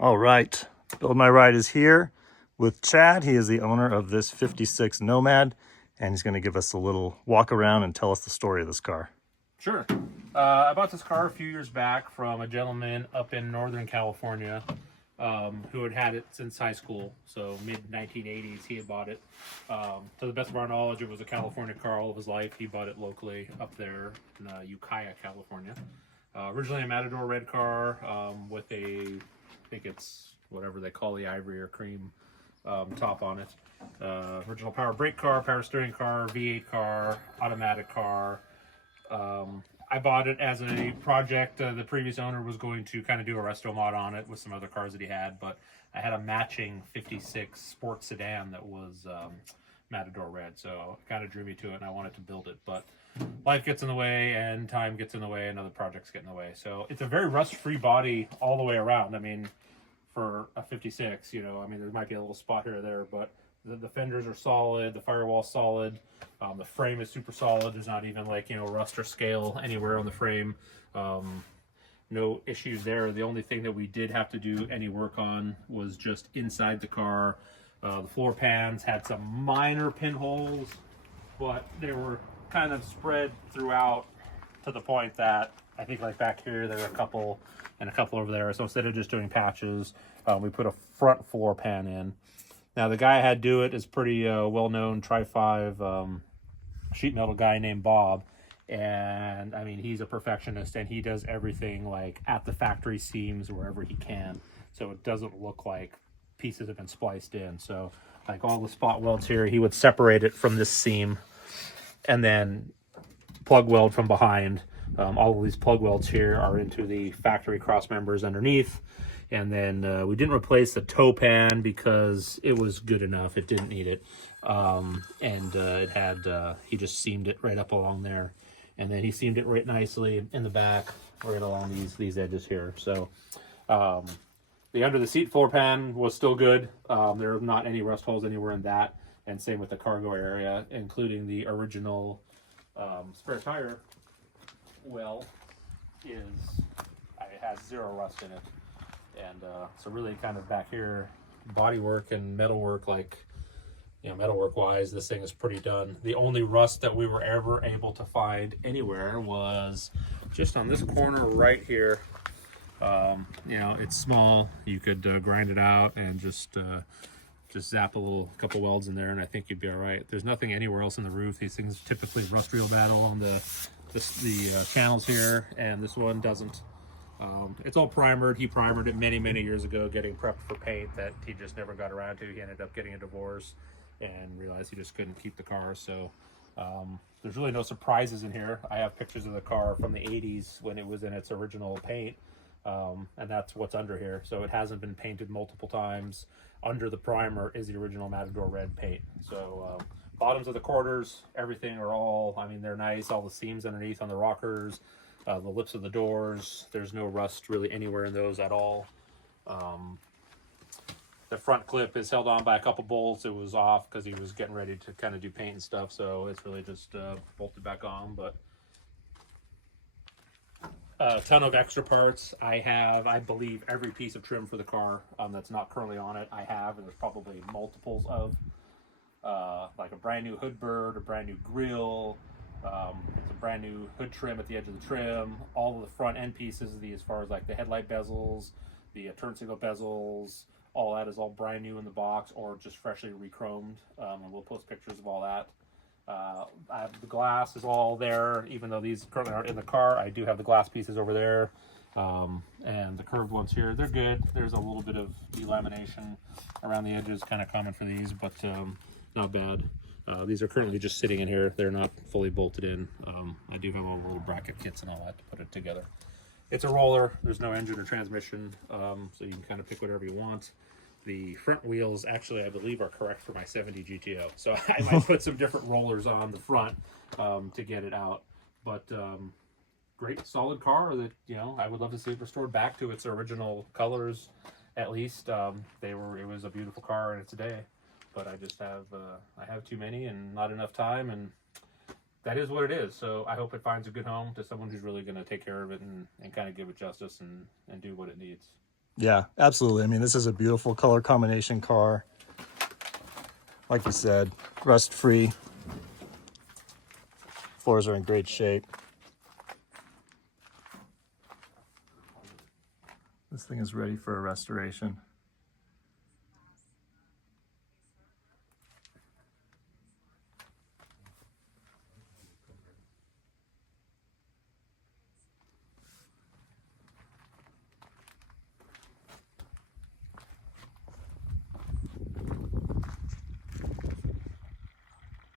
All right, Build My Ride is here with Chad. He is the owner of this 56 Nomad, and he's going to give us a little walk around and tell us the story of this car. Sure. I bought this car a few years back from a gentleman up in Northern California who had had it since high school, so mid-1980s he had bought it. To the best of our knowledge, it was a California car all of his life. He bought it locally up there in Ukiah, California. Originally a Matador Red car with a, I think it's whatever they call the ivory or cream top on it. Original power brake car, power steering car, V8 car, automatic car. I bought it as a project. The previous owner was going to kind of do a resto mod on it with some other cars that he had, but I had a matching 56 Sport Sedan that was Matador Red, so it kind of drew me to it and I wanted to build it, but life gets in the way and time gets in the way and other projects get in the way. So it's a very rust-free body all the way around. I mean, for a 56, you know, I mean, there might be a little spot here or there, but the fenders are solid, the firewall's solid, the frame is super solid. There's not even like, you know, rust or scale anywhere on the frame. No issues there. The only thing that we did have to do any work on was just inside the car. The floor pans had some minor pinholes, but they were kind of spread throughout to the point that I think like back here there are a couple and a couple over there. So instead of just doing patches, we put a front floor pan in. Now the guy I had do it is pretty well-known Tri-Five sheet metal guy named Bob, and I mean he's a perfectionist and he does everything like at the factory seams wherever he can, so it doesn't look like pieces have been spliced in. So like all the spot welds here, he would separate it from this seam and then plug weld from behind. All of these plug welds here are into the factory cross members underneath. And then we didn't replace the toe pan because it was good enough. It didn't need it. It had, he just seamed it right up along there. And then he seamed it right nicely in the back, right along these edges here. So the under the seat floor pan was still good. There are not any rust holes anywhere in that. And same with the cargo area, including the original spare tire well it has zero rust in it. And so really kind of back here, body work and metal work, like, you know, metalwork wise, this thing is pretty done. The only rust that we were ever able to find anywhere was just on this corner right here. You know, it's small. You could grind it out and just zap a couple welds in there and I think you'd be all right. There's nothing anywhere else in the roof. These things typically rust real bad along the channels here, and this one doesn't. It's all primered. He primered it many years ago, getting prepped for paint that he just never got around to. He ended up getting a divorce and realized he just couldn't keep the car. So there's really no surprises in here. I have pictures of the car from the 80s when it was in its original paint, and that's what's under here. So it hasn't been painted multiple times. Under the primer is the original Matador Red paint. So bottoms of the quarters, everything are all, I mean, they're nice. All the seams underneath on the rockers, the lips of the doors, there's no rust really anywhere in those at all. The front clip is held on by a couple bolts. It was off because he was getting ready to kind of do paint and stuff, so it's really just bolted back on. But a ton of extra parts. I have, I believe, every piece of trim for the car that's not currently on it. I have, and there's probably multiples of. Like a brand new hood bird, a brand new grill, it's a brand new hood trim at the edge of the trim, all of the front end pieces, as far as like the headlight bezels, the turn signal bezels, all that is all brand new in the box or just freshly re-chromed, and we'll post pictures of all that. The glass is all there, even though these currently aren't in the car. I do have the glass pieces over there, and the curved ones here, they're good. There's a little bit of delamination around the edges, kind of common for these, but not bad. These are currently just sitting in here. They're not fully bolted in. I do have all the little bracket kits and all that to put it together. It's a roller. There's no engine or transmission, so you can kind of pick whatever you want. The front wheels, actually, I believe, are correct for my 70 GTO. So I might put some different rollers on the front to get it out. But great, solid car that, you know, I would love to see it restored back to its original colors, at least. It was a beautiful car in its day. But I just have, I have too many and not enough time, and that is what it is. So I hope it finds a good home to someone who's really going to take care of it and kind of give it justice and do what it needs. Yeah, absolutely. I mean, this is a beautiful color combination car. Like you said, rust-free. Floors are in great shape. This thing is ready for a restoration.